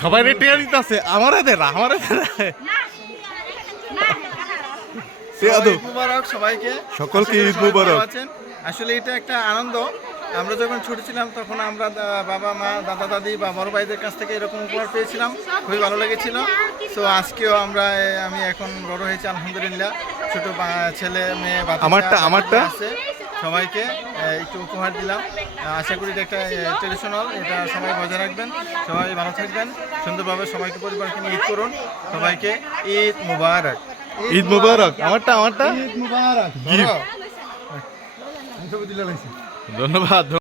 সবাই টেয়া দিতে আছে আমারে দে না আমারে দে না মুবারক সবাইকে, সকলকে ঈদ মুবারক। আসলে এটা একটা আনন্দ। আমরা যখন ছোট ছিলাম তখন আমরা বাবা মা দাদা দাদি বা বড় ভাইদের কাছ থেকে এরকম উপহার পেয়েছিলাম, খুবই ভালো লেগেছিল। তো আজকেও আমি এখন বড় হয়েছি আলহামদুলিল্লাহ, ছোট ছেলে মেয়ে আমারটা আছে, সবাইকে একটু উপহার দিলাম। আশা করি যে একটা ট্রেডিশনাল, এটা সবাই বজায় রাখবেন, সবাই ভালো থাকবেন, সুন্দরভাবে সবাইকে পরিবারকে নিয়ে ঈদ করুন। সবাইকে ঈদ মুবারক। ঈদ মুবারক। আমারটা ঈদ মুবারক। ধন্যবাদ।